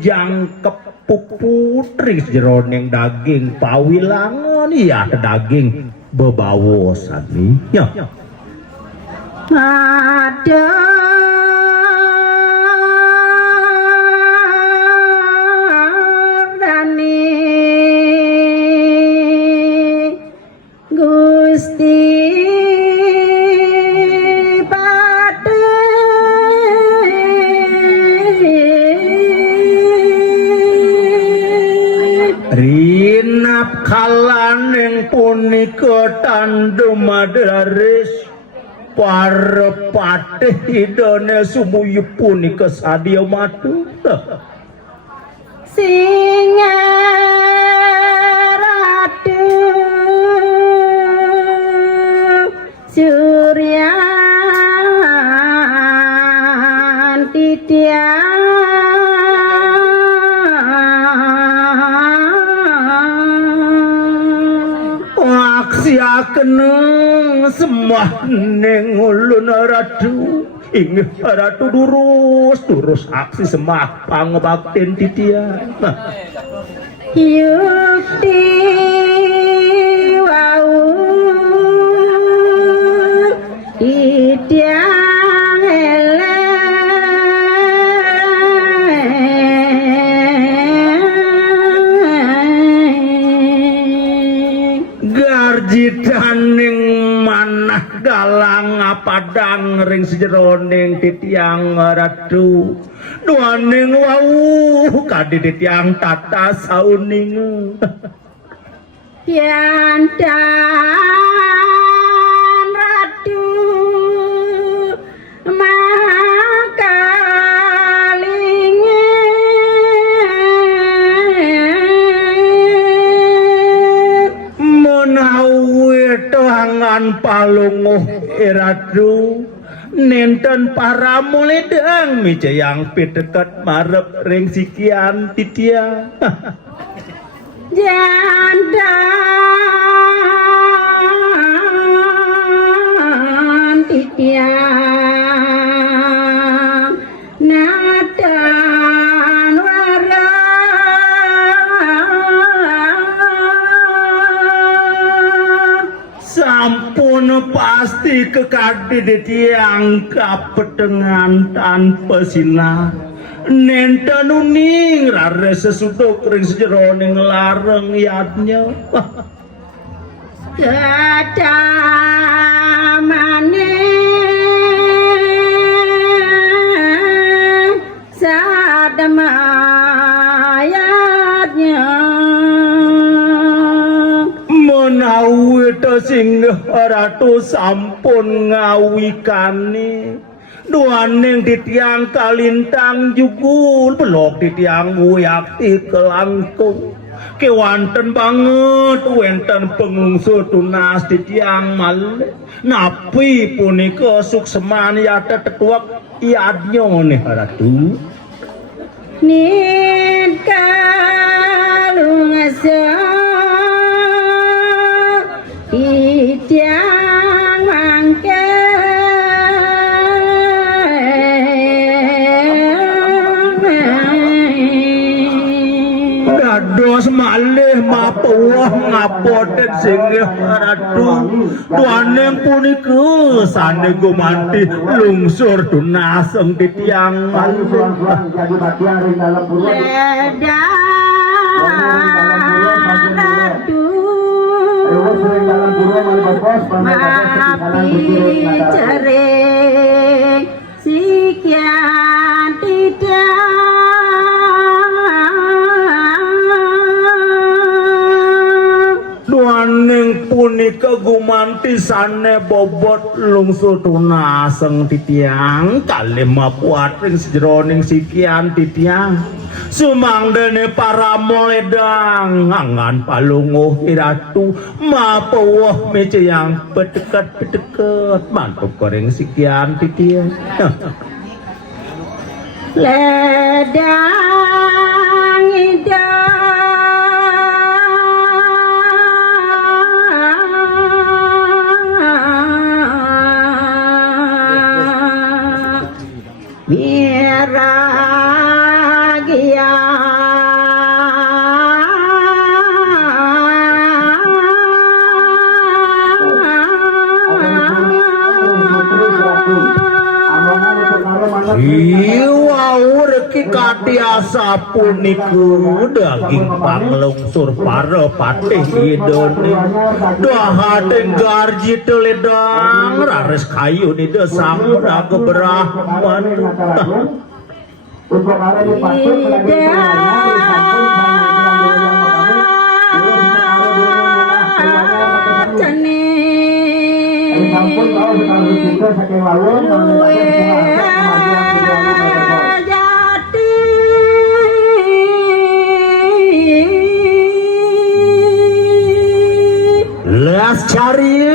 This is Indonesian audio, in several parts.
jangkep putri jroning daging pawilangan iya daging bebawosan ya ada Rani Gusti rinap kalaning punika tandem madaris para patih idane sumuyu punika sadya matu singa ratu suryan titian kena semua neng ulun ratu ingat ratu durus aksi semah pangebakten titia yukti wau itiang ele garjitaning manah galang padang ring sejeroning titiang ratu duaning wau kadi titiang tata sauning piantan ratu tangan palunguh iradu nenten para muledang mijayang pidekat marep ring sikian titia jandan titia nadan wara sampun pasti kekadi tiang kapetengan tanpa sinar nenten uning rare sesuduk ring sejeroning lareng yadnya kedamane sadamayatnya menawi singgah ratu sampun ngawikane duaning titiang kalintang jugul pelok titiang wuyakti kelangkung kewanten banget wenten pengungsu tunas titiang malih napi punika sukseman yata tetuak iadnya nih ratu nit kalung asa titiang mangke dados malih mapuwah ngapoten singgih ratu tuaning punika sane gumanti lungsur dunaseng titiang malih leda ratu mapi cering sikian tidak duaning punika gumanti sane bobot lungsur tunaseng titiang kalih mapuat ring sejeroning sikian titiang sumangdene para moledang angan palunguh iratu mapuwah mejayang pedekat mantuk goreng sikian titiang ledang idang Miragia Iwau reki katiasa puniku daging panglungsur para patih idone dahating garji teledang rares kayu ni desang dago Brahman les cari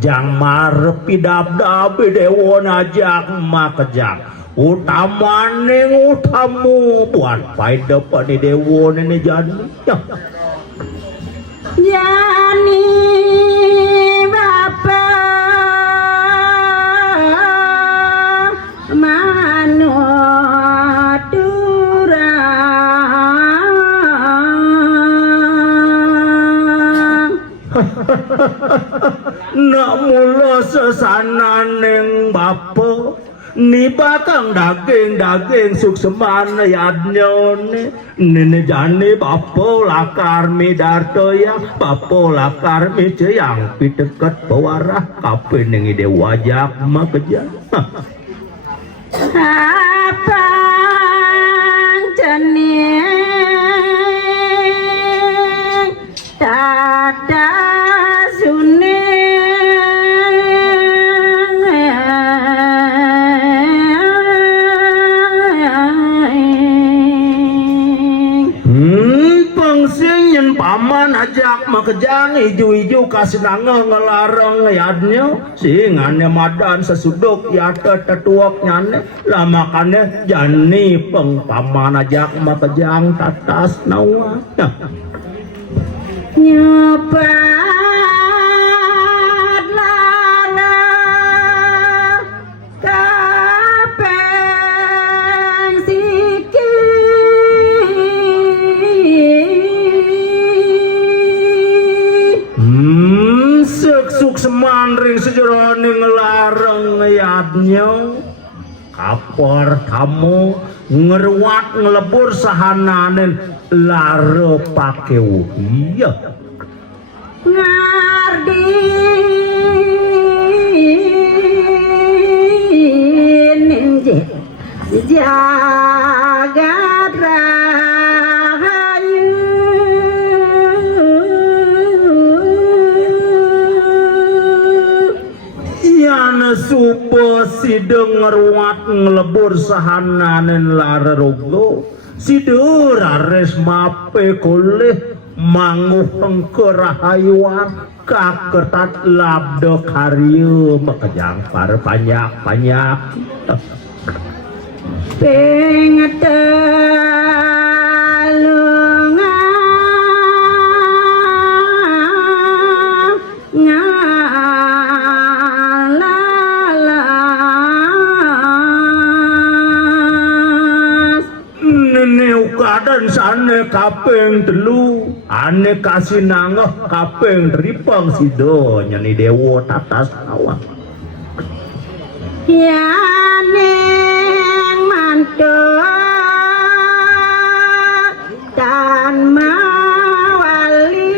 jang marep pidab-dab dewa najak makejak utamaning utamu buat paida pani dewa ini jani Yani Bapa Manodurang nak mula sesananing bapa ni bakang daging sukseman yadnya ni jani bapa lakar mi darto ya bapa lakar mi ceyang pitekat pewarah kape nengi dewa jak makeja Abang jening tada paman ajak makejang ijo-ijo kasih nangeng ngelarang yadnya singannya madan sesuduk yata tetuak nyane lah makanya jani peng paman ajak makejang tatas nawa nyobat lala kapeng sikit seman ring sejeroning ngelarang yadnya kapor kamu ngeruat ngelebur sahananen lare pake iya ngardin jagat rahayu yana supo si denger wat ngelebur sahananen lara rogo si rares mape koleh manguh pengkerahayuan kaketat labdo karyo makejang par banyak dan sane kapeng telu ane kasih nangah kapeng ripang sido nyani dewo tatas awak yaneng manto dan mawali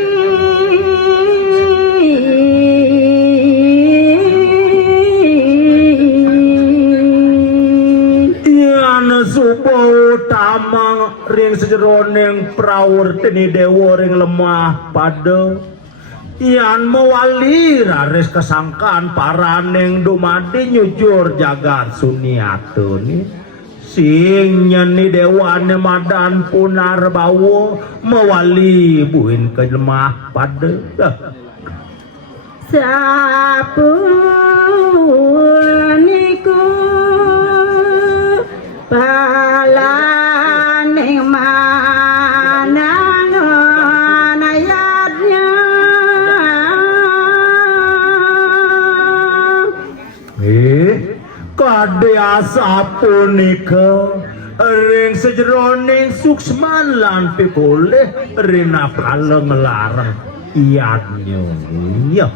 yana supo utama ring sejeroning prawur teni dewo ring lemah pada yan mewali raris kesangkaan paraneng dumadi nyujur jagat suniatun sing nyeni dewane madan punar bawo mewali buin ke lemah pada sapuniku balaning manangon ayatnya Sadeasa punika ring sejroning suksman lan pikulih rina kaleng larang iadnya.